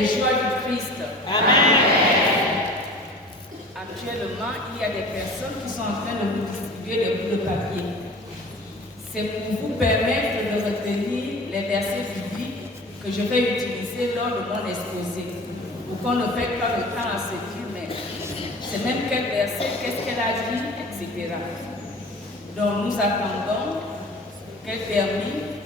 et joie du Christ. Amen. Actuellement, il y a des personnes qui sont en train de vous distribuer des bouts de papier. C'est pour vous permettre de retenir les versets bibliques que je vais utiliser lors de mon exposé. Pour qu'on ne perde pas le temps à se dire, mais c'est même quel verset, qu'est-ce qu'elle a dit, etc. Donc nous attendons qu'elle termine.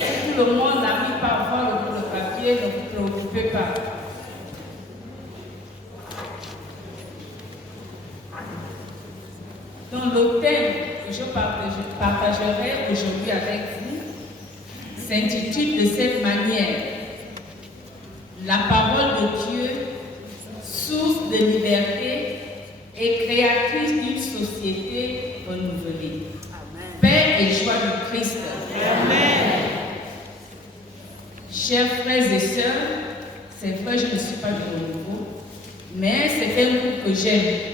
Si tout le monde n'arrive pas à voir le bout de papier, ne vous préoccupez pas. Donc le thème que je partagerai aujourd'hui avec vous s'intitule de cette manière: la parole de Dieu, source de liberté et créatrice d'une société renouvelée. Amen. Paix et joie du Christ. Amen. Chers frères et sœurs, c'est vrai, je ne suis pas du renouveau, mais c'est un groupe que j'aime.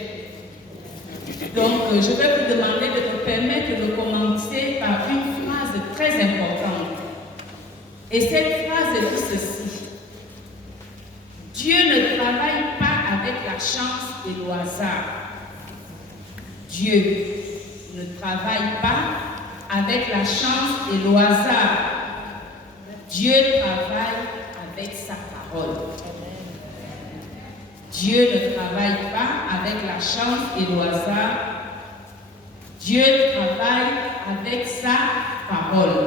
Donc, je vais vous demander de me permettre de commencer par une phrase très importante. Et cette phrase dit ceci: Dieu ne travaille pas avec la chance et le hasard. Dieu ne travaille pas avec la chance et le hasard. Dieu travaille avec sa parole. Dieu ne travaille pas avec la chance et le hasard. Dieu travaille avec sa parole.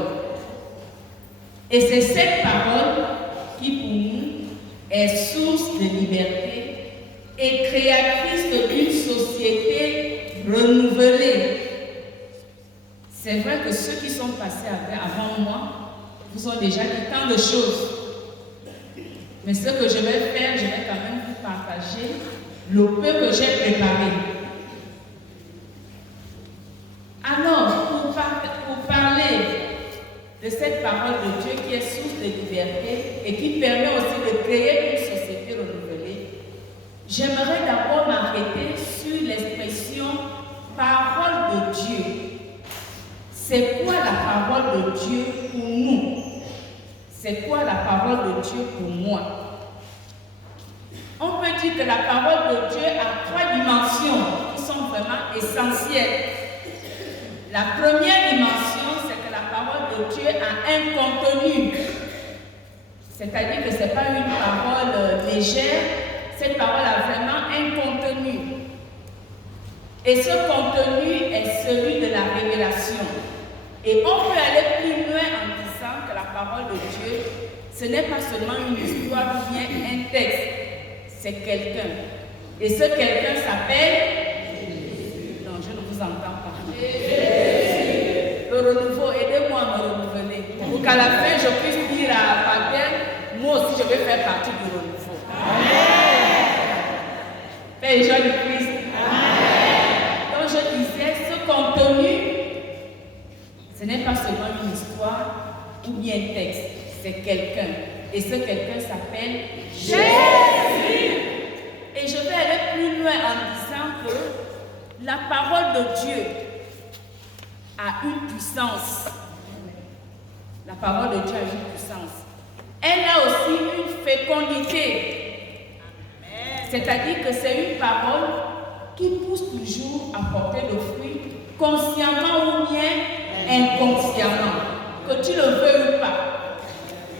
Et c'est cette parole qui, pour nous, est source de liberté et créatrice d'une société renouvelée. C'est vrai que ceux qui sont passés avant moi vous ont déjà dit tant de choses. Mais ce que je vais faire, je vais quand même vous partager le peu que j'ai préparé. Alors, pour parler de cette parole de Dieu qui est source de liberté et qui permet aussi de créer une société renouvelée, j'aimerais d'abord m'arrêter sur l'expression parole de Dieu. C'est quoi la parole de Dieu pour nous? C'est quoi la parole de Dieu pour moi? On peut dire que la parole de Dieu a trois dimensions qui sont vraiment essentielles. La première dimension, c'est que la parole de Dieu a un contenu. C'est-à-dire que ce n'est pas une parole légère, cette parole a vraiment un contenu. Et ce contenu est celui de la révélation. Et on peut aller plus loin en disant que la parole de Dieu, ce n'est pas seulement une histoire ou bien un texte, c'est quelqu'un. Et ce quelqu'un s'appelle... Non, je ne vous entends pas. Le renouveau, aidez-moi à me renouveler. Pour qu'à la fin, je puisse dire à Patel, moi aussi je vais faire partie du renouveau. Amen. Père et joie du Christ. Amen. Donc je disais, ce contenu, ce n'est pas seulement une histoire ou bien un texte, c'est quelqu'un. Et ce quelqu'un s'appelle Jésus. Et je vais aller plus loin en disant que la parole de Dieu a une puissance. La parole de Dieu a une puissance. Elle a aussi une fécondité. C'est-à-dire que c'est une parole qui pousse toujours à porter le fruit, consciemment ou bien inconsciemment, que tu le veuilles ou pas.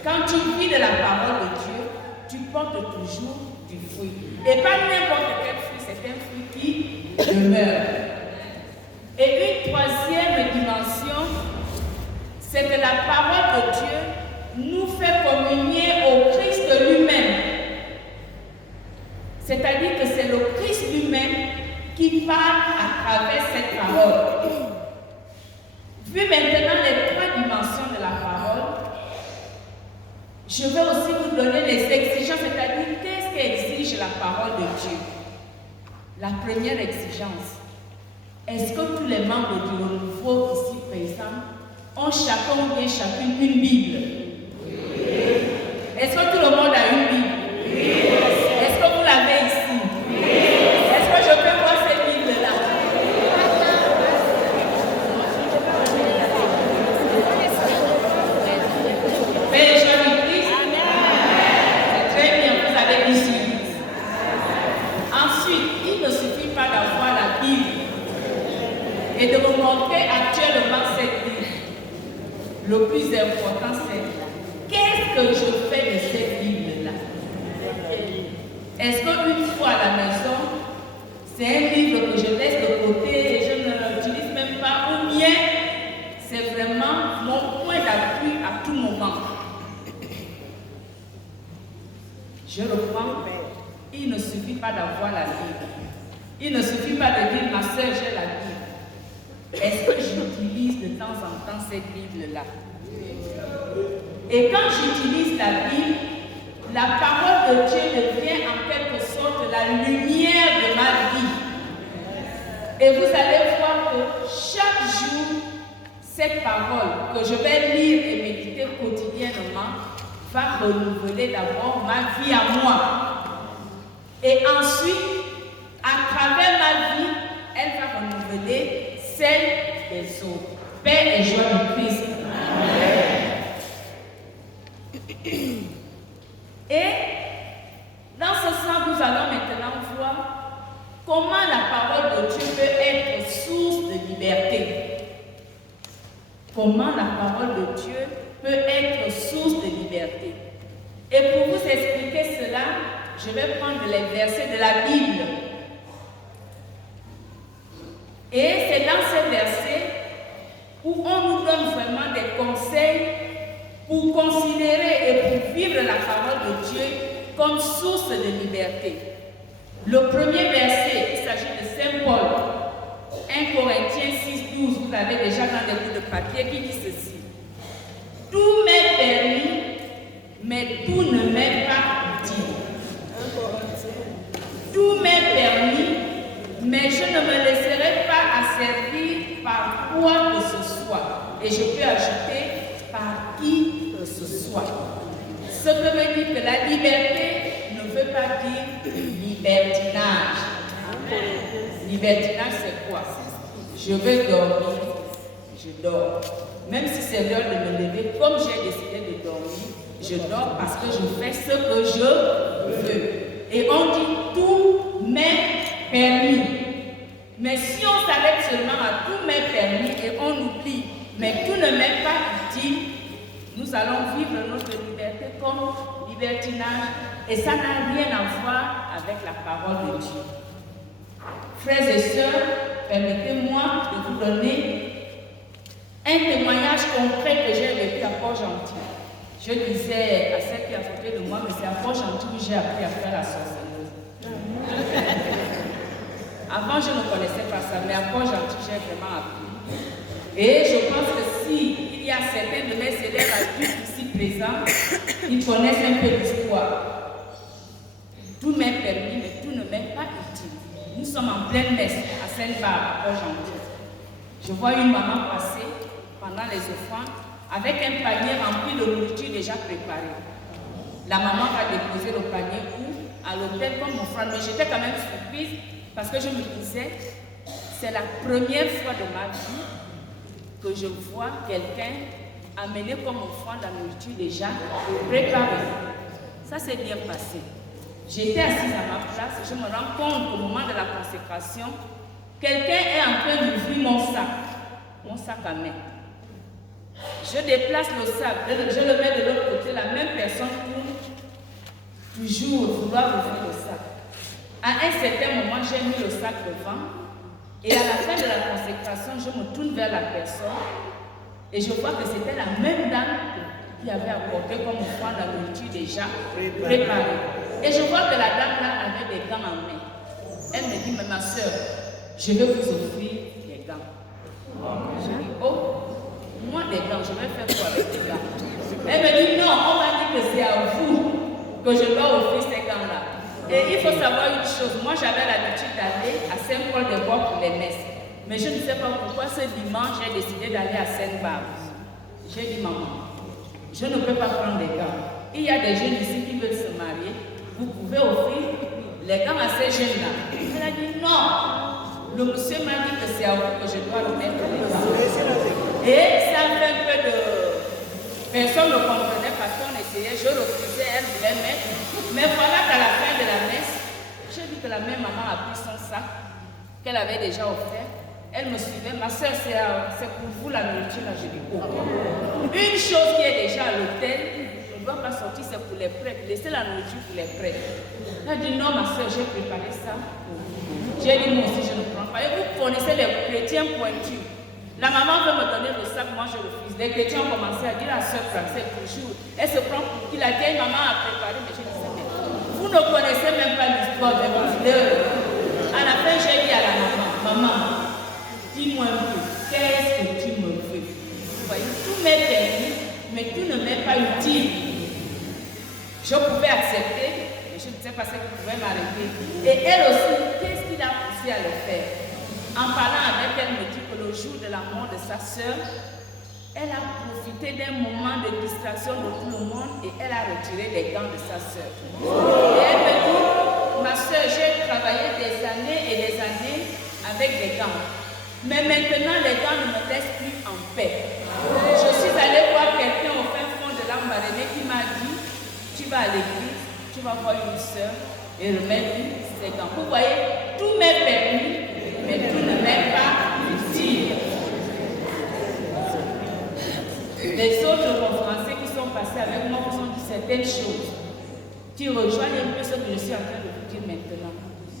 Quand tu vis de la parole de Dieu, tu portes toujours du fruit. Et pas n'importe quel fruit, c'est un fruit qui demeure. Et une troisième dimension, c'est que la parole de Dieu nous fait communier au Christ lui-même. C'est-à-dire que c'est le Christ lui-même qui parle à travers cette parole. Vu maintenant les trois dimensions de la parole, je vais aussi vous donner les exigences, c'est-à-dire qu'est-ce qu'exige la parole de Dieu. La première exigence, est-ce que tous les membres du renouveau ici présents ont chacun ou bien chacune une Bible? Est-ce que tout le monde a une Bible? Est-ce que vous l'avez ici? Est-ce que je peux voir cette Bible-là? Faites les choses du Christ. C'est très bien, vous avez dit suivi. Ensuite, il ne suffit pas d'avoir la Bible et de vous montrer actuellement cette Bible. Le plus important, c'est qu'est-ce que je fais de cette Bible-là? Est-ce qu'une fois à la maison, c'est un livre que je laisse de côté et je ne l'utilise même pas, ou bien c'est vraiment mon point d'appui à tout moment? Je reprends, il ne suffit pas d'avoir la Bible. Il ne suffit pas de dire, ma soeur, j'ai la Bible. Est-ce que j'utilise de temps en temps cette Bible-là? Et quand j'utilise la Bible, la parole de Dieu devient en quelque sorte la lumière de ma vie. Et vous allez voir que chaque jour, cette parole que je vais lire et méditer quotidiennement va renouveler d'abord ma vie à moi. Et ensuite, à travers ma vie, elle va renouveler celle des autres. Paix et joie de Christ. Et dans ce sens, nous allons maintenant voir comment la parole de Dieu peut être source de liberté. Comment la parole de Dieu peut être source de liberté. Et pour vous expliquer cela, je vais prendre les versets de la Bible. Et c'est dans ces versets où on nous donne vraiment des conseils pour considérer et pour vivre la parole de Dieu comme source de liberté. Le premier verset, il s'agit de Saint Paul, 1 Corinthiens 6, 12, vous l'avez déjà dans des bouts de papier, qui dit ceci. Tout m'est permis, mais tout ne m'est pas utile. Tout m'est permis, mais je ne me laisserai pas asservir par quoi que ce soit. Et je peux ajouter par qui que ce soit. Ce que veut dire que la liberté ne veut pas dire libertinage. Libertinage, c'est quoi? Je veux dormir, je dors. Même si c'est l'heure de me lever, comme j'ai décidé de dormir, je dors parce que je fais ce que je veux. Et on dit tout m'est permis. Mais si on s'arrête seulement à tout m'est permis et on oublie, mais tout ne m'est pas utile, nous allons vivre notre liberté comme libertinage et ça n'a rien à voir avec la parole de Dieu. Frères et sœurs, permettez-moi de vous donner un témoignage concret que j'ai vécu à Port-Gentil. Je disais à celle qui est à côté de moi, mais c'est à Port-Gentil que j'ai appris à faire la sorcellerie. Avant, je ne connaissais pas ça, mais à Port-Gentil, j'ai vraiment appris. Et je pense que s'il y a certains de mes élèves adultes ici présents, ils connaissent un peu l'histoire. Tout m'est permis, mais tout ne m'est pas utile. Nous sommes en pleine messe à Sainte-Barbe, à Port-Gentil. Je vois une maman passer pendant les offrandes avec un panier rempli de nourriture déjà préparée. La maman va déposer le panier où? À l'hôtel comme offrande. Mais j'étais quand même surprise parce que je me disais, c'est la première fois de ma vie que je vois quelqu'un amener comme offrande la nourriture déjà préparée. Ça s'est bien passé. J'étais assise à ma place et je me rends compte qu'au moment de la consécration, quelqu'un est en train d'ouvrir mon sac à main. Je déplace le sac, je le mets de l'autre côté, la même personne tourne toujours vouloir ouvrir le sac. À un certain moment, j'ai mis le sac devant et à la fin de la consécration, je me tourne vers la personne et je vois que c'était la même dame qui avait apporté comme offrande la nourriture déjà préparée. Et je vois que la dame là avait des gants en main. Elle me dit, mais ma soeur, je vais vous offrir des gants. Je dis, oh, moi des gants, je vais faire quoi avec des gants? Elle me dit, non, on va dire que c'est à vous que je dois offrir ces gants-là. Et il faut savoir une chose, moi j'avais l'habitude d'aller à Saint-Paul-des-Bois pour les messes. Mais je ne sais pas pourquoi ce dimanche j'ai décidé d'aller à Sainte-Barbe. J'ai dit, maman, je ne peux pas prendre les gants. Il y a des jeunes ici qui veulent se marier. Vous pouvez offrir les gants à ces jeunes-là. Elle a dit, non. Le monsieur m'a dit que c'est à vous que je dois remettre les gants. Et ça fait un peu de... Personne ne comprenait parce qu'on essayait, je refusais, elle voulait mettre. Mais voilà qu'à la fin de la messe, j'ai vu que la même maman a pris son sac qu'elle avait déjà offert. Elle me suivait. Ma soeur, c'est pour vous la nourriture, là, je dis, oh. Une chose qui est déjà à l'hôtel, je ne dois pas sortir, c'est pour les prêtres. Laissez la nourriture pour les prêtres. Elle a dit, non, ma soeur, j'ai préparé ça. J'ai dit, moi aussi, je ne prends pas. Et vous connaissez les chrétiens pointus. La maman veut me donner le sac, moi je refuse. Les chrétiens ont commencé à dire à soeur Français toujours. Elle se prend pour qui la vieille maman a préparé, mais je disais, mais vous ne connaissez même pas l'histoire de vos fleurs. À la fin, j'ai dit à la maman, maman, dis-moi un peu, qu'est-ce que tu me veux? Vous voyez, tout m'est permis, mais tout ne m'est pas utile. Je pouvais accepter, mais je ne sais pas ce qui pouvait m'arrêter. Et elle aussi, qu'est-ce qui l'a poussé à le faire? En parlant avec elle, me dit que le jour de la mort de sa sœur, elle a profité d'un moment de distraction de tout le monde et elle a retiré les gants de sa sœur. Et elle me dit, ma sœur, j'ai travaillé des années et des années avec des gants. Mais maintenant, les gants ne me laissent plus en paix. Je suis allée voir quelqu'un au fin fond de l'Ambaréné qui m'a dit, tu vas à l'église, tu vas voir une sœur et remettre ses gants. Vous voyez, tout m'est permis. Mais tout ne m'est pas utile. Les autres conférenciers qui sont passés avec moi vous ont dit certaines choses qui rejoignent un peu ce que je suis en train de vous dire maintenant.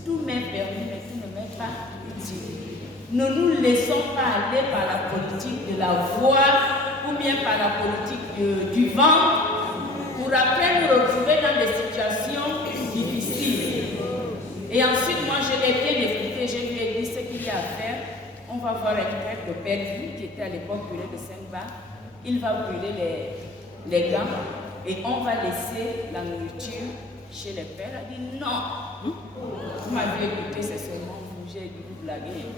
Tout m'est permis, mais tout ne m'est pas utile. Ne nous laissons pas aller par la politique de la voix ou bien par la politique du vent pour après nous retrouver dans des situations difficiles. Et ensuite, moi, je l'ai bien écouté, je lui ai dit ce qu'il y a à faire. On va voir un prêtre de Père qui était à l'époque curé de Saint-Bar. Il va brûler les gants et on va laisser la nourriture chez les pères. Elle a dit non. Vous m'avez écouté, c'est seulement vous, j'ai dit vous blaguez.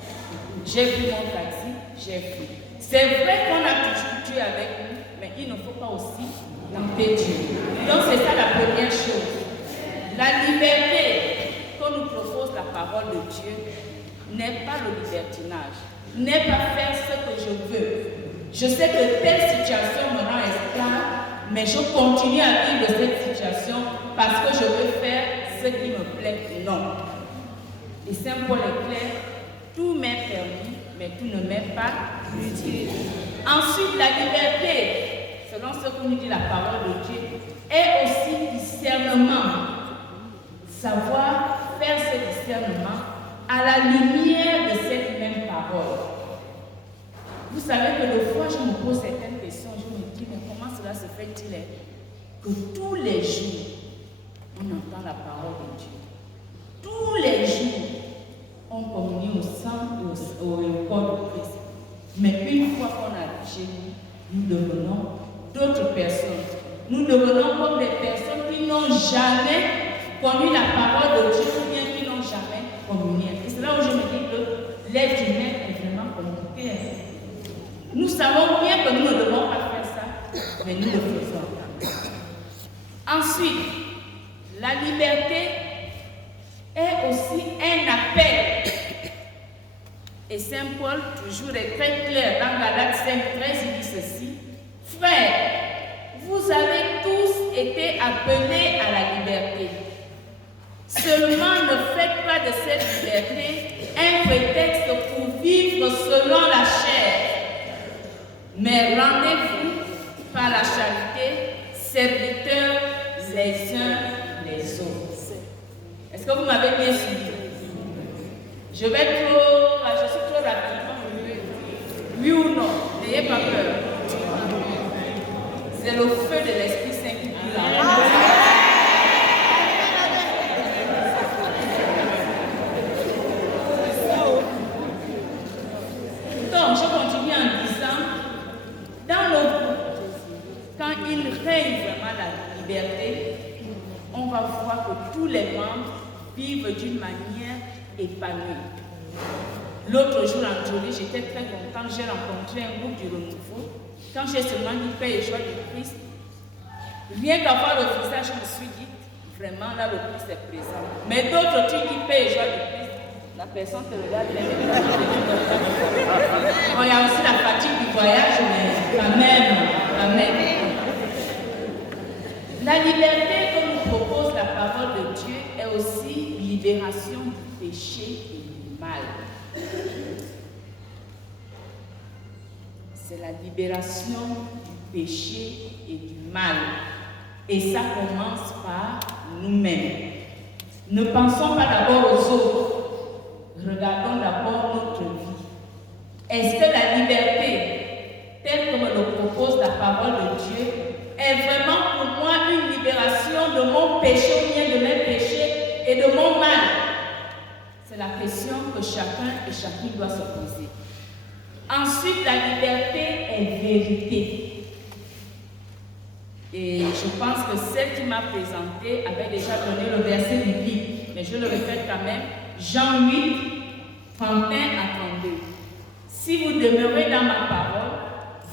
J'ai pris mon taxi, j'ai fui. C'est vrai qu'on a toujours Dieu avec nous, mais il ne faut pas aussi tenter Dieu. Donc c'est ça la première chose. La liberté que nous propose la parole de Dieu n'est pas le libertinage, n'est pas faire ce que je veux. Je sais que telle situation me rend esclave, mais je continue à vivre cette situation parce que je veux faire ce qui me plaît. Non. Et Saint Paul est clair, tout m'est permis, mais tout ne m'est pas utile. Ensuite, la liberté, selon ce que nous dit la parole de Dieu, est aussi discernement. Savoir faire ce discernement à la lumière de cette même parole. Vous savez que des fois, je me pose certaines questions, je me dis, mais comment cela se fait-il que tous les jours, on entend la parole de Dieu. Tous les jours, on communie au sang et au corps de Christ. Mais une fois qu'on a chez nous, nous devenons d'autres personnes. Nous devenons comme des personnes qui n'ont jamais connu la parole de Dieu ou bien qui n'ont jamais communié. Et c'est là où je me dis que l'être humain est vraiment compliqué. Nous savons bien que nous ne devons pas faire ça, mais nous le faisons. Ensuite, la liberté est aussi un appel. Et Saint Paul, toujours est très clair dans Galates 5:13, il dit ceci. Frères, vous avez tous été appelés à la liberté. Seulement ne faites pas de cette liberté un prétexte pour vivre selon la chair. Mais rendez-vous par la charité, serviteurs les uns les autres. Est-ce que vous m'avez bien suivi? Je suis trop rapidement. Oui ou non? N'ayez pas peur. C'est le feu de l'Esprit Saint qui brûle en nous. Donc, je continue en disant, dans nos groupes, quand il règne vraiment la liberté, on va voir que tous les membres vivent d'une manière épanouie. L'autre jour en Jolie, j'étais très contente, j'ai rencontré un groupe du renouveau. Quand j'ai seulement dit paix et joie du Christ, rien qu'à voir le visage, je me suis dit, vraiment là le Christ est présent. Mais d'autres, tu dis paix et joie du Christ, la personne te regarde, il y a aussi la fatigue du voyage, mais quand même. La liberté que nous propose la parole de Dieu est aussi libération du péché et du mal. C'est la libération du péché et du mal. Et ça commence par nous-mêmes. Ne pensons pas d'abord aux autres. Regardons d'abord notre vie. Est-ce que la liberté, telle que me le propose la parole de Dieu, est vraiment pour moi une libération de mon péché ou bien de mes péchés et de mon mal? C'est la question que chacun et chacune doit se poser. Ensuite, la liberté est vérité. Et je pense que celle qui m'a présentée avait déjà donné le verset biblique, mais je le répète quand même, Jean 8, 31 à 32. Si vous demeurez dans ma parole,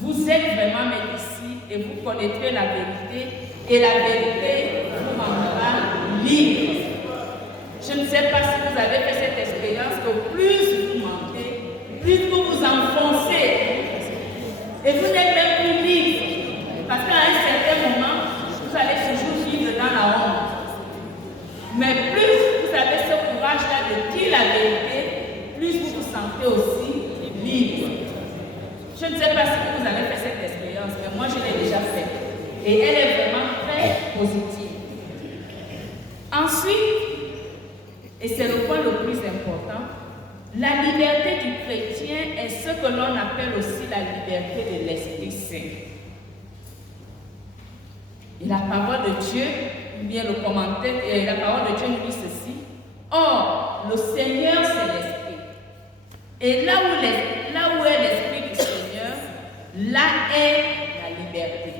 vous êtes vraiment mes disciples et vous connaîtrez la vérité, et la vérité vous rendra libre. Je ne sais pas si vous avez fait cette expérience que plus vous mentez, plus vous vous enfoncez et vous n'êtes même plus libre. Parce qu'à un certain moment, vous allez toujours vivre dans la honte. Mais plus vous avez ce courage-là de dire la vérité, plus vous vous sentez aussi libre. Je ne sais pas si vous avez fait cette expérience, mais moi je l'ai déjà faite. Et elle est vraiment très positive. Ensuite, et c'est le point le plus important, la liberté du chrétien est ce que l'on appelle aussi la liberté de l'Esprit Saint. Et la parole de Dieu, bien le commentaire, et la parole de Dieu nous dit ceci. Or, le Seigneur, c'est l'Esprit. Et là où est l'Esprit du Seigneur, là est la liberté.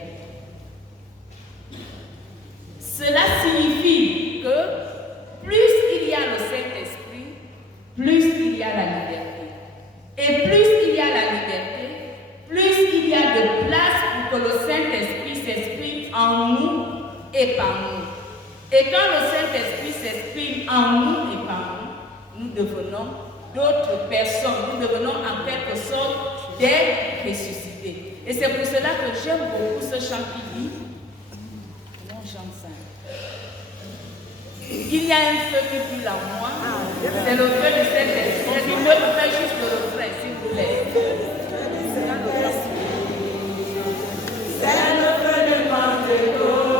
Cela signifie que plus il y a le Saint-Esprit, plus il y a la liberté. Et plus il y a la liberté, plus il y a de place pour que le Saint-Esprit s'exprime en nous et par nous. Et quand le Saint-Esprit s'exprime en nous et par nous, nous devenons d'autres personnes. Nous devenons en quelque sorte des ressuscités. Et c'est pour cela que j'aime beaucoup ce chant qui dit, non, chant saint. Il y a un feu qui brûle en moi, c'est le feu du Saint-Esprit. Je peux faire juste le refrain, s'il vous plaît. C'est le feu de Pentecôte.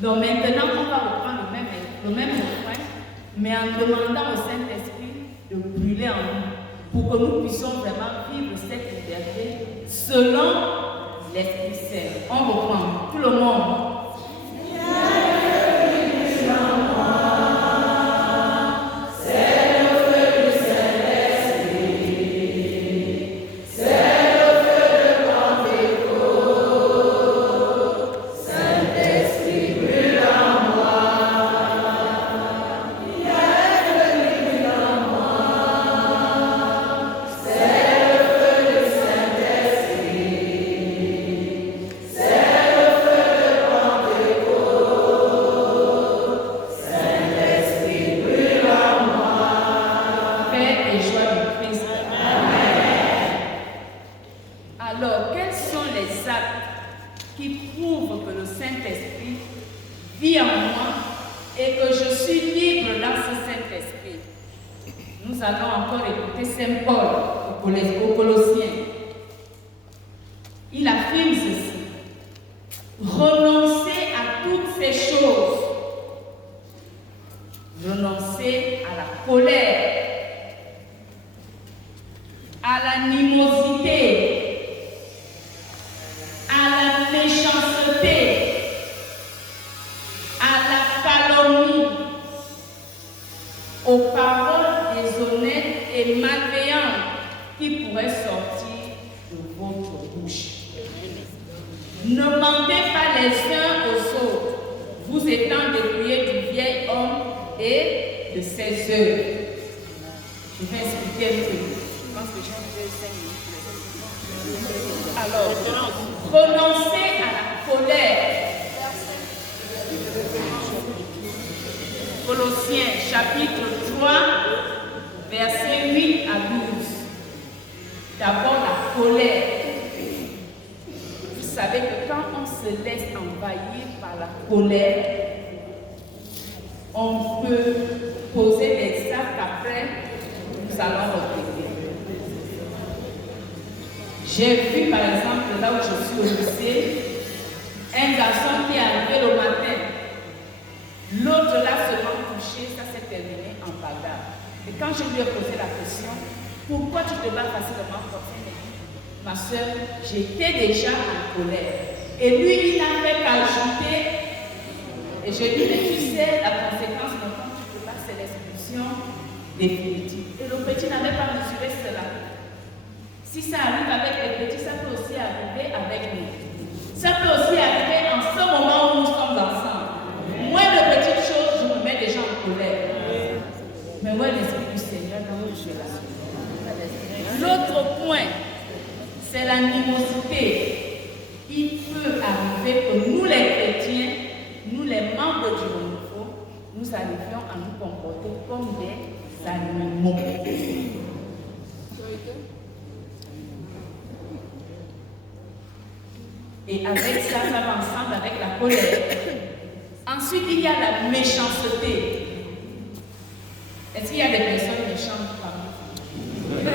Donc maintenant, on va reprendre le même refrain, mais en demandant au Saint-Esprit de brûler en nous, pour que nous puissions vraiment vivre cette liberté selon l'Esprit Saint. On reprend, tout le monde. les uns aux autres, vous étant dépouillés du vieil homme et de ses œuvres. Je vais expliquer un peu. Je pense que j'ai un peu 5 minutes. Alors, renoncez à la colère. Colossiens chapitre 3, versets 8 à 12. D'abord la colère. Vous savez que quand on se laisse envahir par la colère, on peut poser des actes après, nous allons regretter. J'ai vu par exemple là où je suis au lycée, un garçon qui est arrivé le matin, l'autre là seulement couché, ça s'est terminé en bagarre. Et quand je lui ai posé la question, pourquoi tu te bats facilement comme ça? Ma soeur, j'étais déjà en colère. Et lui, il n'a fait qu'ajouter. Et je lui ai dit, mais tu sais, la conséquence, quand tu te bats, c'est l'expulsion définitive. Et le petit n'avait pas mesuré cela. Si ça arrive avec les petits, ça peut aussi arriver avec nous. Ça peut aussi arriver en ce moment où nous sommes ensemble. Moins de petites choses, je me mets déjà en colère. Mais ouais, l'Esprit du Seigneur, là où je suis là. L'autre point, c'est l'animosité. Il peut arriver que nous les chrétiens, nous les membres du renouveau, nous arrivions à nous comporter comme des animaux. Et avec ça, ça va ensemble avec la colère. Ensuite, il y a la méchanceté. Est-ce qu'il y a des personnes méchantes parmi vous?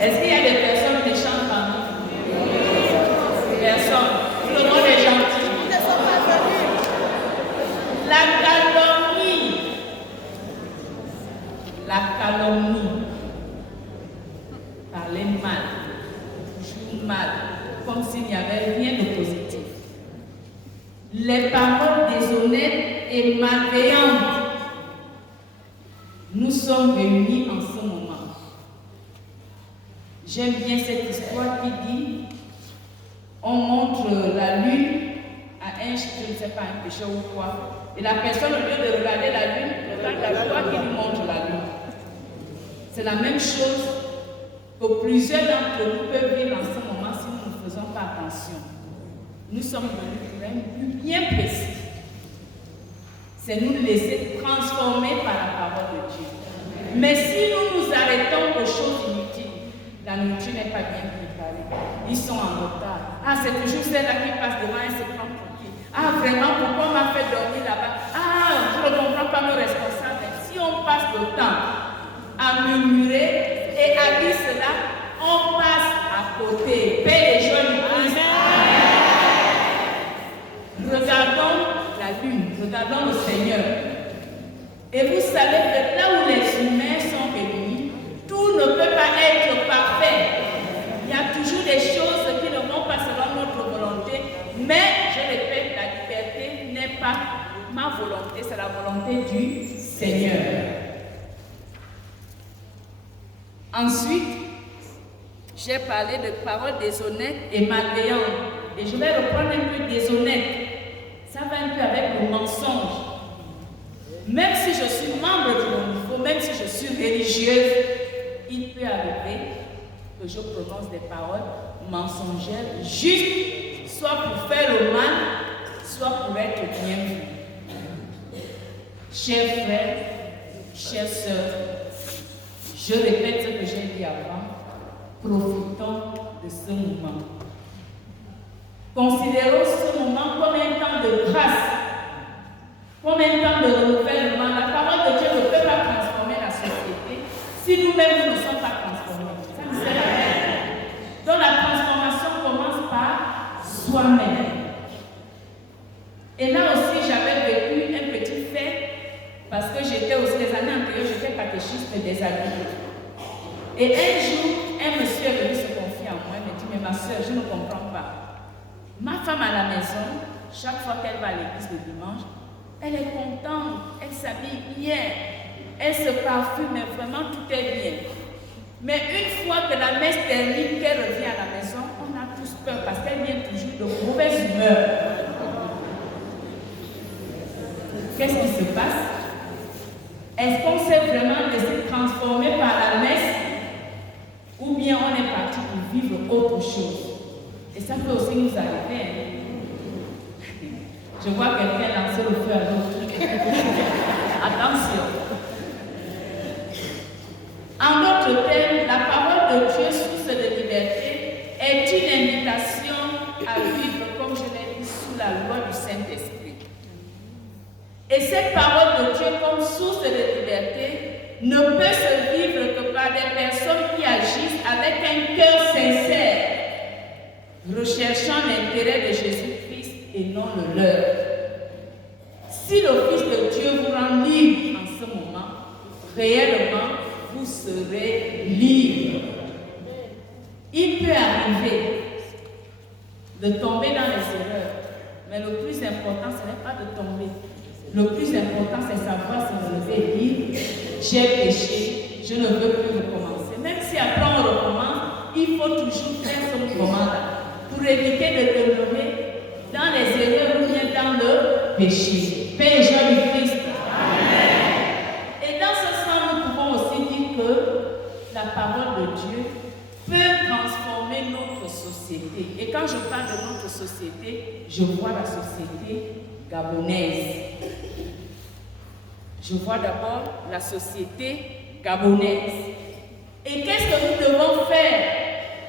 Est-ce qu'il y a des personnes méchantes parmi vous? Personne. Tout le monde est gentil. La calomnie. La calomnie. Parler mal. Toujours mal. Comme s'il n'y avait rien de positif. Les paroles déshonnêtes et malveillantes. Nous sommes réunis en ce moment. J'aime bien cette histoire qui dit, on montre la lune à un, je ne sais pas, un pécheur ou quoi, et la personne, au lieu de regarder la lune, regarde la foi qui lui montre la lune. C'est la même chose que plusieurs d'entre nous peuvent vivre en ce moment si nous ne faisons pas attention. Nous sommes venus pour un but bien précis. C'est nous laisser transformer par la parole de Dieu. Mais si nous nous arrêtons aux choses inutiles, la nourriture n'est pas bien préparée. Ils sont en retard. Ah, c'est toujours celle-là qui passe devant et se prend pour qui? Ah, vraiment, pourquoi on m'a fait dormir là-bas? Ah, je ne comprends pas nos responsables. Si on passe le temps à murmurer et à dire cela, on passe à côté. Paix et joie du Christ. Regardons la lune, regardons le Seigneur. Et vous savez que là où les humains sont réunis, tout ne peut pas être parfait. Il y a toujours des choses qui ne vont pas selon notre volonté. Mais, je répète, la liberté n'est pas ma volonté, c'est la volonté du Seigneur. Ensuite, j'ai parlé de paroles déshonnêtes et malveillantes. Et je vais reprendre un peu déshonnête. Ça va un peu avec le mensonge. Même si je suis membre du renouveau, même si je suis religieuse, il peut arriver que je prononce des paroles mensongères, juste soit pour faire le mal, soit pour être bien vu. Chers frères, chères sœurs, je répète ce que j'ai dit avant, profitons de ce moment. Considérons ce moment comme un temps de grâce, comme un temps de renouvellement. La parole de Dieu ne peut pas transformer la société si nous-mêmes nous ne sommes pas transformés. Ça ne sert à rien. Donc la transformation commence par soi-même. Et là aussi, j'avais vécu un petit fait parce que j'étais aussi, les années antérieures, j'étais catéchiste des adultes. Et un jour, un monsieur est venu se confier à moi et me dit, mais ma soeur, je ne comprends pas. Ma femme à la maison, chaque fois qu'elle va à l'église le dimanche, elle est contente, elle s'habille bien, elle se parfume, mais vraiment tout est bien. Mais une fois que la messe termine, qu'elle revient à la maison, on a tous cœur parce qu'elle vient toujours de mauvaise humeur. Qu'est-ce qui se passe? Est-ce qu'on s'est vraiment laissé transformer par la messe ou bien on est parti pour vivre autre chose? Et ça peut aussi nous arriver. Hein? Je vois quelqu'un lancer le feu à l'autre. Attention. En d'autres termes, la parole de Dieu, source de liberté, est une invitation à vivre, comme je l'ai dit, sous la loi du Saint-Esprit. Et cette parole de Dieu, comme source de liberté, ne peut se vivre que par des personnes qui agissent avec un cœur sincère, recherchant l'intérêt de Jésus-Christ et non le leur. Si le Fils de Dieu vous rend libre en ce moment, réellement, vous serez libre. Il peut arriver de tomber dans les erreurs, mais le plus important, ce n'est pas de tomber. Le plus important, c'est savoir se relever et dire « J'ai péché, je ne veux plus recommencer ». Même si après on recommence, il faut toujours faire son commande pour éviter de demeurer dans les erreurs ou bien dans le péché. Père et joie du Christ. Et dans ce sens, nous pouvons aussi dire que la parole de Dieu peut transformer notre société. Et quand je parle de notre société, je vois la société gabonaise. Je vois d'abord la société gabonaise. Et qu'est-ce que nous devons faire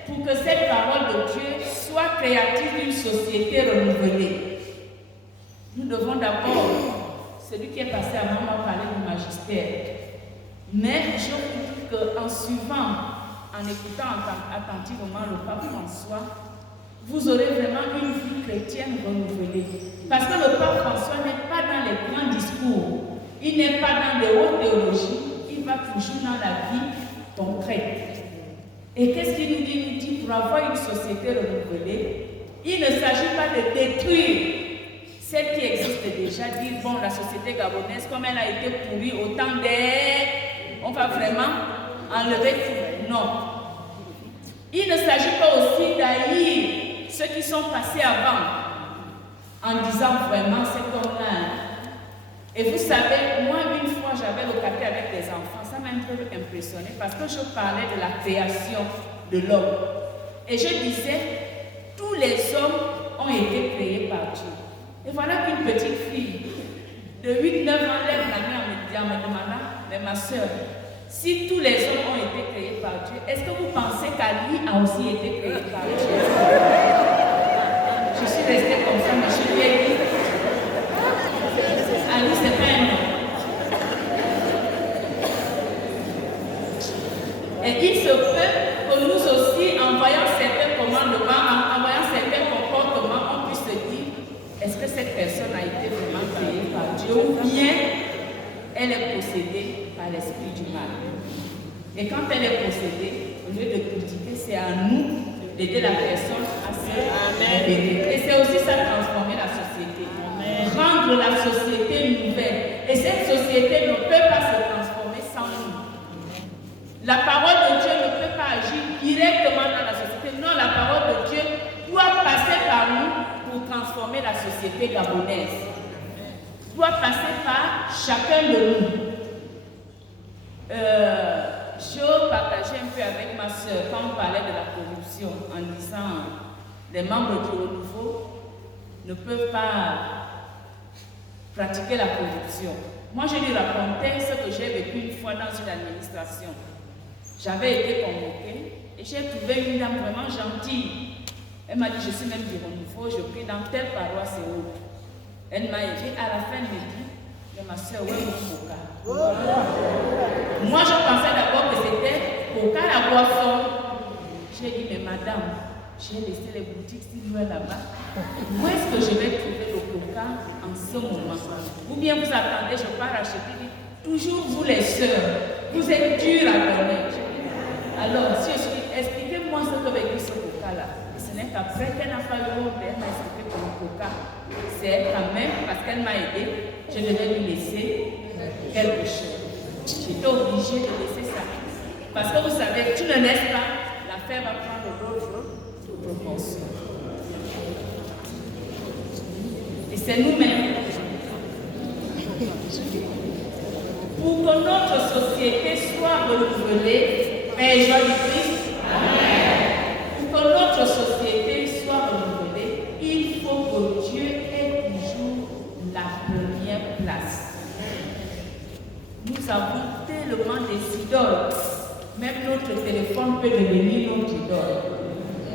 pour que cette parole de Dieu soit créative d'une société renouvelée? Nous devons d'abord, celui qui est passé avant m'a parlé du magistère. Mais je vous dis qu'en suivant, en écoutant attentivement le pape François, vous aurez vraiment une vie chrétienne renouvelée. Parce que le pape François n'est pas dans les grands discours, il n'est pas dans les hautes théologies, il va toujours dans la vie concrète. Et qu'est-ce qu'il nous dit? Il nous dit pour avoir une société renouvelée, il ne s'agit pas de détruire celle qui existe déjà, dire bon, la société gabonaise, comme elle a été pourrie autant d'air, on va vraiment enlever tout. Non. Il ne s'agit pas aussi d'haïr ceux qui sont passés avant, en disant vraiment c'est comme là. Et vous savez, moi une fois j'avais locaté avec des enfants, ça m'a un peu impressionné parce que je parlais de la création de l'homme. Et je disais, tous les hommes ont été créés par Dieu. Et voilà qu'une petite fille de 8-9 ans lève la main en me demandant, mais ma soeur, si tous les hommes ont été créés par Dieu, est-ce que vous pensez qu'Ali a aussi été créé par Dieu? Je suis restée comme ça, mais je lui ai dit, Ali, c'est pas un homme. Et il se peut que nous aussi, en voyant certains commandements, en voyant certains comportements, on puisse se dire, est-ce que cette personne a été vraiment créée par Dieu ou bien elle est possédée par l'esprit du mal? Et quand elle est possédée, au lieu de critiquer, c'est à nous d'aider la personne à se libérer. Et c'est aussi ça, transformer la société. Rendre la société nouvelle. Et cette société ne peut pas se transformer sans nous. La parole de Dieu ne peut pas agir directement dans la société. Non, la parole de Dieu doit passer par nous pour transformer la société gabonaise. Doit passer par chacun de nous. Je partageais un peu avec ma soeur quand on parlait de la corruption en disant les membres du renouveau ne peuvent pas pratiquer la corruption. Moi, je lui racontais ce que j'ai vécu une fois dans une administration. J'avais été convoquée et j'ai trouvé une dame vraiment gentille. Elle m'a dit, je suis même du renouveau, je prie dans telle paroisse et autres. Elle m'a aidée. À la fin, elle me dit, mais ma soeur, où est mon coca? Moi, je pensais d'abord que c'était coca la boisson. J'ai dit, mais madame, j'ai laissé les boutiques si loin là-bas. Où est-ce que je vais trouver le coca en ce moment? Ou bien vous attendez, je pars acheter. Toujours vous les sœurs, vous êtes durs à donner. Alors, si je suis, expliquez-moi ce que veut dire ce coca-là. Ce n'est qu'après qu'elle n'a pas eu honte, elle m'a expliqué pour le coca. C'est quand même, parce qu'elle m'a aidé, je devais lui laisser quelque chose. J'étais obligée de laisser ça. Parce que vous savez, tu ne laisses pas, l'affaire va prendre d'autres proportions. c'est nous-mêmes. Pour que notre société soit renouvelée, Père Jésus-Christ, pour que notre société soit renouvelée, il faut que Dieu ait toujours la première place. Nous avons tellement des idoles, même notre téléphone peut devenir notre idole.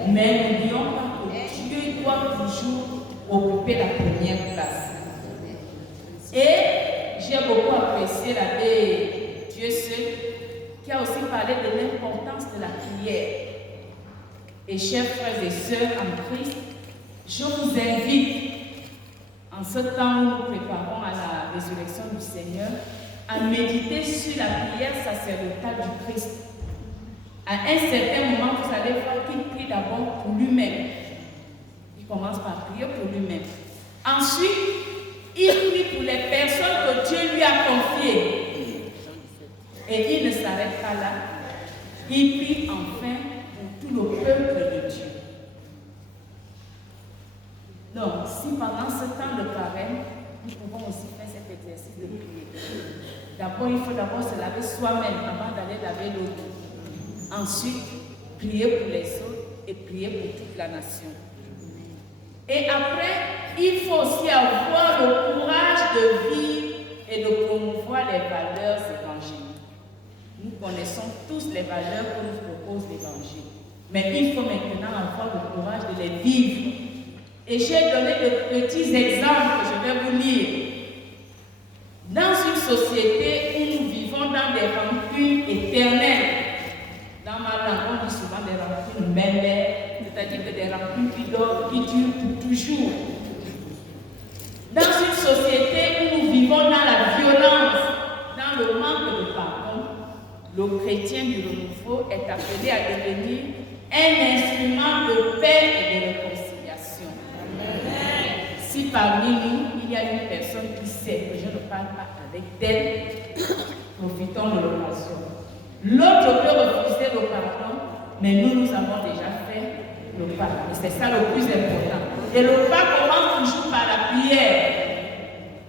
Mais n'oublions pas que Dieu doit toujours occuper la première place. Et j'ai beaucoup apprécié l'abbé Dieu seul qui a aussi parlé de l'importance de la prière. Et chers frères et sœurs en Christ, je vous invite, en ce temps où nous préparons à la résurrection du Seigneur, à méditer sur la prière sacerdotale du Christ. À un certain moment, vous allez voir qu'il prie d'abord pour lui-même. Il commence par prier pour lui-même. Ensuite, il prie pour les personnes que Dieu lui a confiées. Et il ne s'arrête pas là. Il prie enfin pour tout le peuple de Dieu. Donc, si pendant ce temps de carême, nous pouvons aussi faire cet exercice de prière. D'abord, il faut d'abord se laver soi-même avant d'aller laver l'autre. Ensuite, prier pour les autres et prier pour toute la nation. Et après, il faut aussi avoir le courage de vivre et de promouvoir les valeurs évangéliques. Nous connaissons tous les valeurs que nous propose l'Évangile. Mais il faut maintenant avoir le courage de les vivre. Et j'ai donné de petits exemples que je vais vous lire. Dans une société où nous vivons dans des rancunes éternelles, dans ma langue, on dit souvent des rancunes mêlées, c'est-à-dire que des rancunes qui durent pour toujours. Dans une société où nous vivons dans la violence, dans le manque de pardon, le chrétien du renouveau est appelé à devenir un instrument de paix et de réconciliation. Amen. Si parmi nous, il y a une personne qui sait que je ne parle pas avec elle, profitons de l'occasion. L'autre peut refuser le pardon, mais nous avons déjà fait le pas. Et c'est ça le plus important. Et le pas commence toujours par la prière.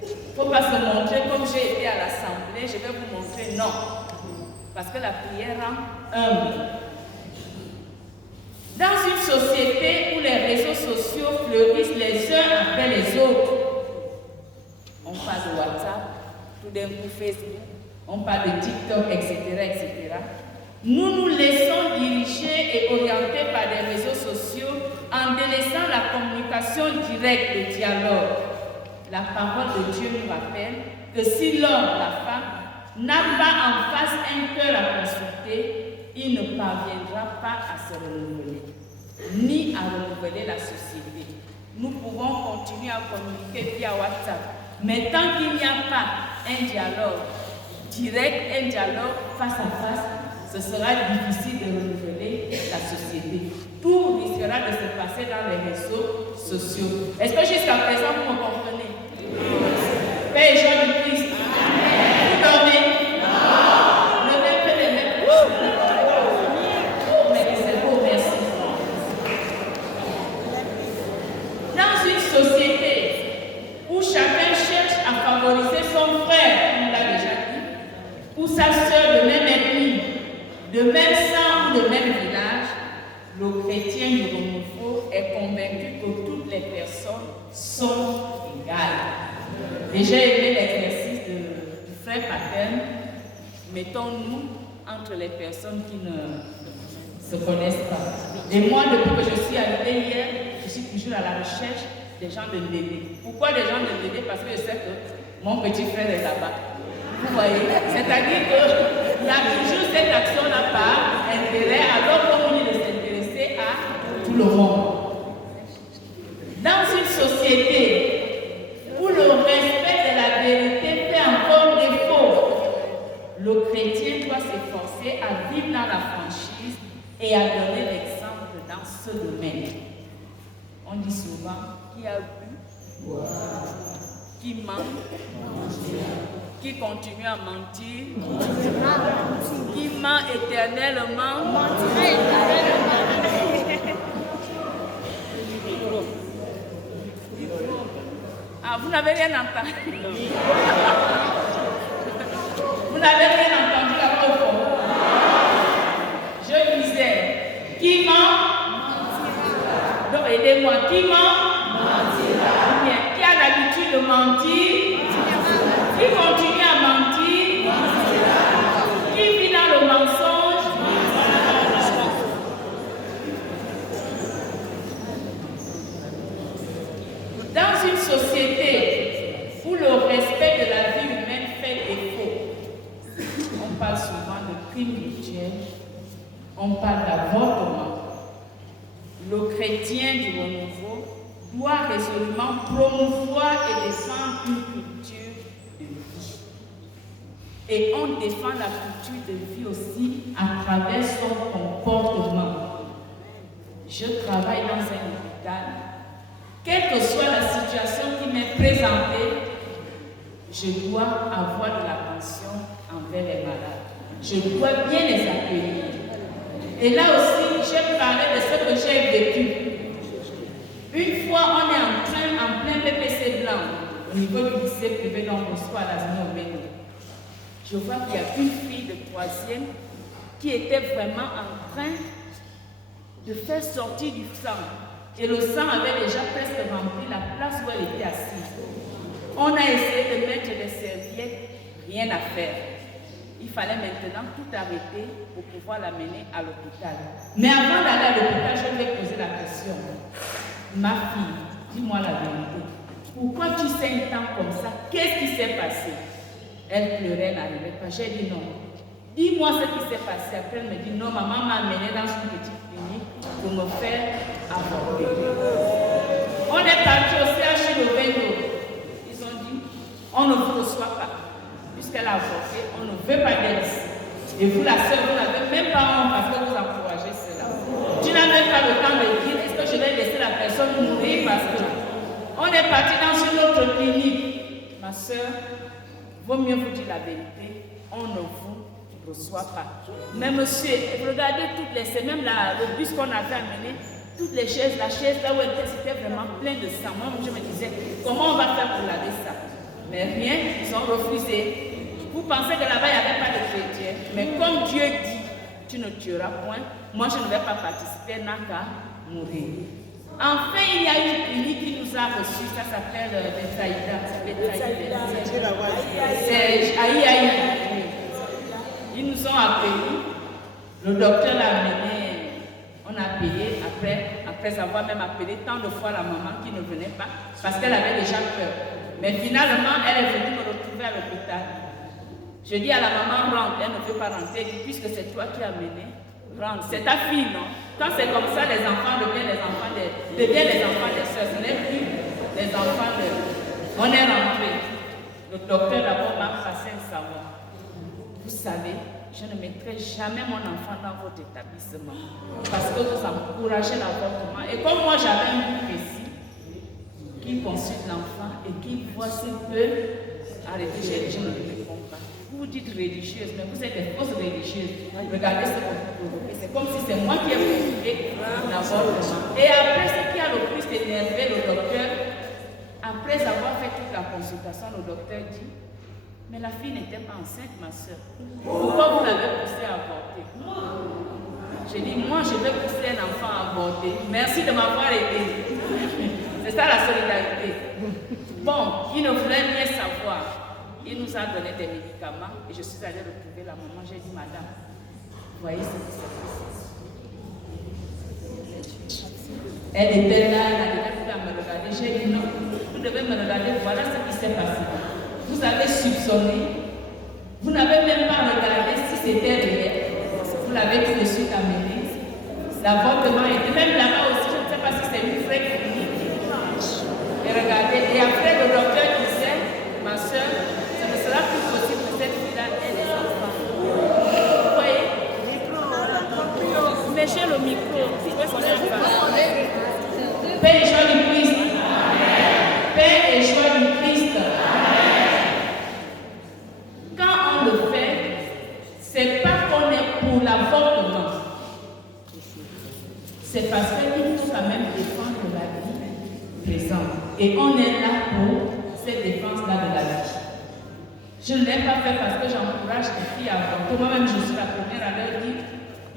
Il ne faut pas se montrer comme j'ai été à l'assemblée, je vais vous montrer non. Parce que la prière rend humble. Dans une société où les réseaux sociaux fleurissent les uns après les autres, on parle de WhatsApp, tout d'un coup Facebook, on parle de TikTok, etc., etc. Nous nous laissons diriger et orienter par des réseaux sociaux en délaissant la communication directe, le dialogue. La parole de Dieu nous rappelle que si l'homme, la femme, n'a pas en face un cœur à consulter, il ne parviendra pas à se renouveler, ni à renouveler la société. Nous pouvons continuer à communiquer via WhatsApp, mais tant qu'il n'y a pas un dialogue direct, un dialogue face à face, ce sera difficile de renouveler la société. Tout risquera de se passer dans les réseaux sociaux. Est-ce que jusqu'à présent vous me comprenez? Père Jésus-Christ. Vous dormez? Non. Levez un peu les mains. Oh, mais c'est beau, merci. Dans une société où chacun cherche à favoriser son frère, on l'a déjà dit, ou sa soeur de même ethnie, de même sang ou de même village, le chrétien du renouveau est convaincu que toutes les personnes sont égales. Et j'ai aimé l'exercice du frère Paterne. Mettons-nous entre les personnes qui ne se connaissent pas. Et moi, depuis que je suis arrivée hier, je suis toujours à la recherche des gens de l'aider. Pourquoi des gens de l'aider? Parce que je sais que mon petit frère est là-bas. Vous voyez? C'est-à-dire qu'il y a toujours cette action n'a pas intérêt, alors qu'on dit de s'intéresser à tout le monde. Dans une société où le respect de la vérité fait encore défaut, le chrétien doit s'efforcer à vivre dans la franchise et à donner l'exemple dans ce domaine. On dit souvent, qui a vu, qui ment, qui continue à mentir, qui ment éternellement, Ah, vous n'avez rien entendu. Vous n'avez rien entendu là-bas au fond. Je disais, qui ment? Donc aidez-moi, qui ment? Mentira. Bien, qui a l'habitude de mentir? Qui continue à mentir? Mentira. Qui vit dans le mensonge? Dans une société où le respect de la vie humaine fait défaut, on parle souvent de crime rituel, on parle d'avortement. Le chrétien du renouveau doit résolument promouvoir et défendre une culture de vie. Et on défend la culture de vie aussi à travers son comportement. Je travaille dans un hôpital. Quelle que soit la situation qui m'est présentée, je dois avoir de l'attention envers les malades. Je dois bien les accueillir. Et là aussi, j'ai parlé de ce que j'ai vécu. Une fois, on est en plein PPC blanc, au niveau du lycée privé Don Bosco à la zone Obéno. Je vois qu'il y a une fille de 3e qui était vraiment en train de faire sortir du sang. Et le sang avait déjà presque rempli la place où elle était assise. On a essayé de mettre des serviettes, rien à faire. Il fallait maintenant tout arrêter pour pouvoir l'amener à l'hôpital. Mais avant d'aller à l'hôpital, je lui ai posé la question. Ma fille, dis-moi la vérité. Pourquoi tu saignes tant comme ça? Qu'est-ce qui s'est passé? Elle pleurait, elle n'arrivait pas. J'ai dit non. Dis-moi ce qui s'est passé. Après, elle me dit non, maman m'a amenée dans une petite clinique pour me faire avorter. On est parti au CHU de Vendo. Ils ont dit, on ne vous reçoit pas. Puisqu'elle a avorté, on ne veut pas d'elle ici. Et vous, la sœur, vous n'avez même pas honte parce que vous encouragez cela. Tu n'as même pas le temps de dire, est-ce que je vais laisser la personne mourir parce que on est parti dans une autre clinique. Ma sœur, vaut mieux vous dire la vérité, on ne vous reçoit pas. Mais monsieur, regardez toutes les, c'est même le bus qu'on avait amené, toutes les chaises, la chaise là où elle était, c'était vraiment plein de sang. Moi, je me disais, comment on va faire pour laver ça? Mais rien, ils ont refusé. Vous pensez que là-bas, il n'y avait pas de chrétiens. Mais comme Dieu dit, tu ne tueras point, moi je ne vais pas participer, n'a qu'à mourir. Enfin, il y a une clinique qui nous a reçus, ça s'appelle Betsaïda. C'est Aïe. Ils nous ont accueillis. Le docteur l'a amené, on a payé après avoir même appelé tant de fois la maman qui ne venait pas parce qu'elle avait déjà peur. Mais finalement, elle est venue me retrouver à l'hôpital. Je dis à la maman, rentre, elle ne veut pas rentrer. Elle dit, puisque c'est toi qui as mené, rentre. C'est ta fille, non? Quand c'est comme ça, les enfants deviennent les enfants des soeurs. Ce n'est plus les enfants de... On est rentré. Le docteur d'abord m'a passé un savoir. Vous savez, je ne mettrai jamais mon enfant dans votre établissement parce que vous encouragez l'avortement. Et comme moi, j'avais un but précis, qui consulte l'enfant et qui voit s'il peut arrêter, je ne réponds pas. Vous vous dites religieuse, mais vous êtes des fausses religieuses. Regardez ce que vous provoquez. C'est comme si c'est moi qui ai provoqué l'avortement. Et après, ce qui a le plus énervé le docteur, après avoir fait toute la consultation, le docteur dit, mais la fille n'était pas enceinte, ma soeur. Pourquoi vous l'avez poussée à avorter? J'ai dit, moi je vais pousser un enfant à avorter. Merci de m'avoir aidé. C'est ça la solidarité. Bon, il ne voulait rien savoir. Il nous a donné des médicaments et je suis allée retrouver la maman. J'ai dit, madame, vous voyez ce qui s'est passé? Elle était là, elle n'avait pas à me regarder. J'ai dit, non, vous devez me regarder, voilà ce qui s'est passé. Vous avez soupçonné, vous n'avez même pas regardé si c'était réel. Vous l'avez tout de suite amené. L'avortement était même là-bas aussi, je ne sais pas si c'est une vraie clinique. Et regardez, et après le docteur disait, ma soeur, ce ne sera plus possible que cette fille-là ait des enfants. Vous voyez? Mâchez le micro. Paix et joie du Christ. Paix et joie du Christ. Quand on le fait, c'est pas qu'on est pour l'avortement. C'est parce qu'il faut quand même défendre la vie présente. Et on est là pour cette défense-là de la vie. Je ne l'ai pas fait parce que j'encourage les filles à avorter. Moi-même, je suis la première à leur dire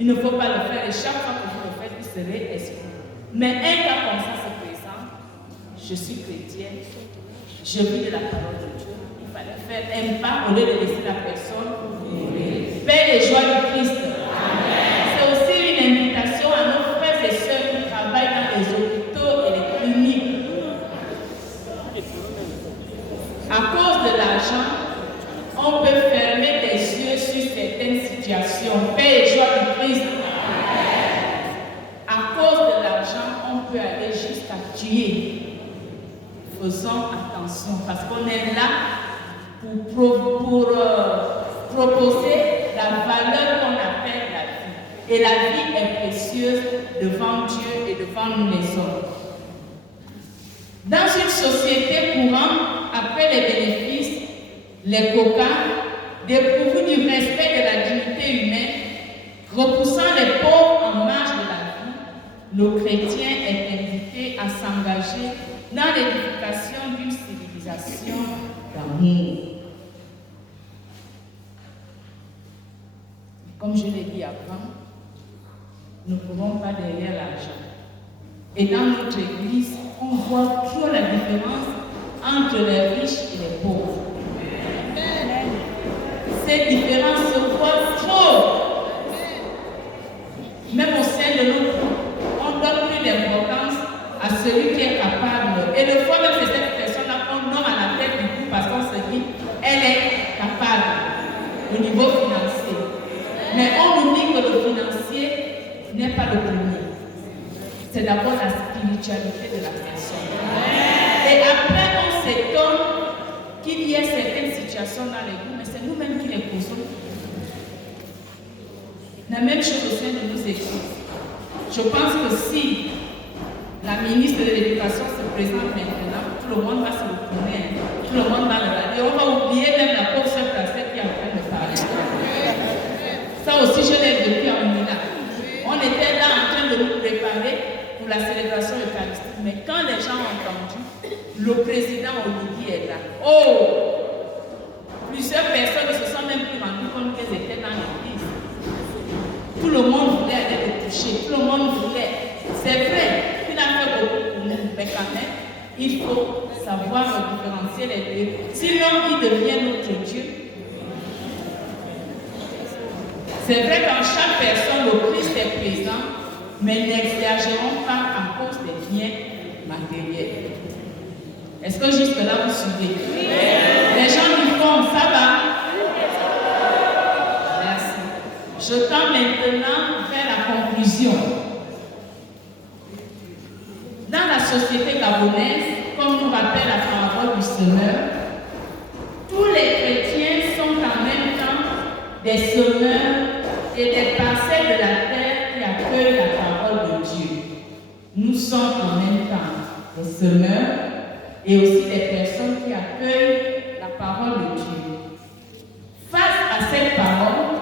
il ne faut pas le faire et chaque fois que vous le faites, vous serez exclu. Mais un cas comme ça se présente. Je suis chrétienne, je vis de la parole de Dieu. Il fallait faire un pas au lieu de laisser la personne mourir. Paix et joie du Christ. C'est aussi une invitation à nos frères et sœurs qui travaillent dans les hôpitaux et les cliniques. À cause de l'argent, on peut fermer les yeux sur certaines situations. Paix et joie du Christ. À cause de l'argent, on peut aller jusqu'à tuer. Faisons attention parce qu'on est là pour proposer la valeur qu'on appelle la vie. Et la vie est précieuse devant Dieu et devant nous les hommes. Dans une société courante, après les bénéfices, les coquins, dépourvus du respect de la dignité humaine, repoussant les pauvres en marge de la vie, le chrétien est invité à s'engager dans l'édification d'une civilisation d'amour. Comme je l'ai dit avant, nous ne courons pas derrière l'argent. Et dans notre église, on voit trop la différence entre les riches et les pauvres. Cette différence se voit trop. Même au sein de nos groupes, on donne plus d'importance à celui qui est capable. Et le fois même, c'est cette personne-là qu'on nomme à la tête du groupe parce qu'on se dit, elle est capable au niveau financier. Mais on nous dit que le financier n'est pas le premier. C'est d'abord la spiritualité de la personne. Et après, on s'étonne qu'il y ait certaines situations dans les groupes, mais c'est nous-mêmes qui les causons. La même chose au sein de nos églises. Je pense que si la ministre de l'Éducation se présente maintenant, tout le monde va se retourner, tout le monde va le regarder. On va oublier même la pauvre sœur Placette qui est en train de parler. Ça aussi, je l'ai vécu en Milan. On était là en train de nous préparer pour la célébration eucharistique. Mais quand les gens ont entendu, le président Olivier est là. Oh! Plusieurs personnes ne se sont même plus rendues compte qu'elles étaient dans l'église. Tout le monde voulait aller le toucher. Tout le monde voulait. C'est vrai qu'il a fait beaucoup pour nous. Mais quand même, il faut savoir différencier les deux. Sinon, il devient notre Dieu. C'est vrai qu'en chaque personne, le Christ est présent, mais n'exagérons pas à cause des biens matériels. Est-ce que jusque-là vous suivez? Oui. Les gens qui font, ça va? Merci. Je tends maintenant vers la conclusion. Dans la société gabonaise, comme nous rappelle la parole du semeur, tous les chrétiens sont en même temps des semeurs et des parcelles de la terre qui accueillent la parole de Dieu. Nous sommes en même temps des semeurs et aussi des personnes qui accueillent la parole de Dieu. Face à cette parole,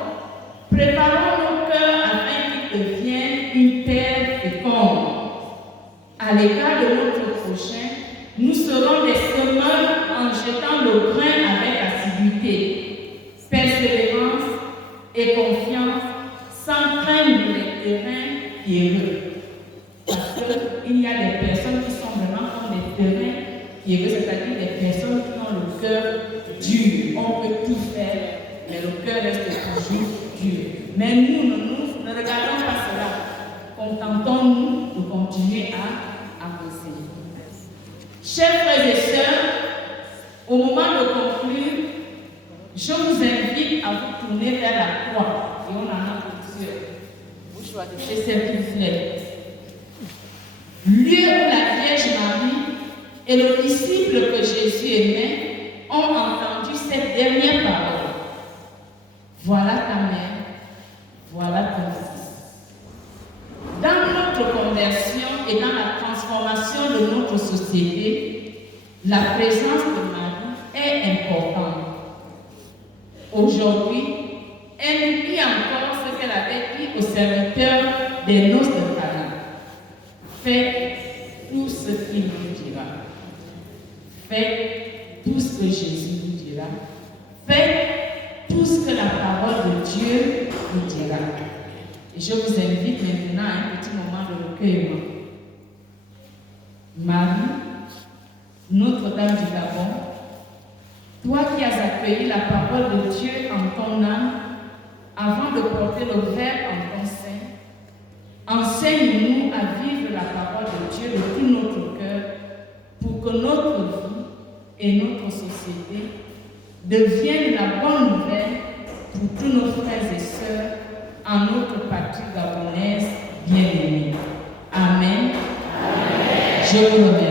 préparons nos cœurs afin qu'ils deviennent une terre féconde. À l'égard de notre prochain, nous serons des semeurs en jetant le grain avec assiduité, persévérance et confiance, sans craindre les terrains pierreux. Parce qu'il y a des personnes qui sont vraiment comme des terrains pierreux, c'est-à-dire des personnes qui ont le cœur dur. On peut tout faire, mais le cœur reste toujours dur. Mais nous ne regardons pas cela. Contentons-nous de continuer à avancer. Chers frères et sœurs, au moment de conclure, je vous invite à vous tourner vers la croix. Et on en a plusieurs. Vous choisissez celle qui vous plaît. Lieu où la Vierge Marie et le disciple que Jésus aimait ont entendu cette dernière parole. Voilà ta mère, voilà ton fils. Dans notre conversion et dans la transformation de notre société, la présence de Marie est importante. Aujourd'hui, elle nous dit encore ce qu'elle avait dit aux serviteurs des noces de Cana. Faites tout ce qu'il vous dira. Faites tout ce que Jésus vous dira. Faites tout ce que la parole de Dieu vous dira. Et je vous invite maintenant à un petit moment de recueillement. Marie, Notre-Dame du Gabon, toi qui as accueilli la parole de Dieu en ton âme, avant de porter le Verbe en ton sein, enseigne-nous à vivre la parole de Dieu de tout notre cœur pour que notre vie et notre société deviennent la bonne nouvelle pour tous nos frères et sœurs en notre patrie gabonaise bien-aimée. Amen. Amen. Je vous remercie.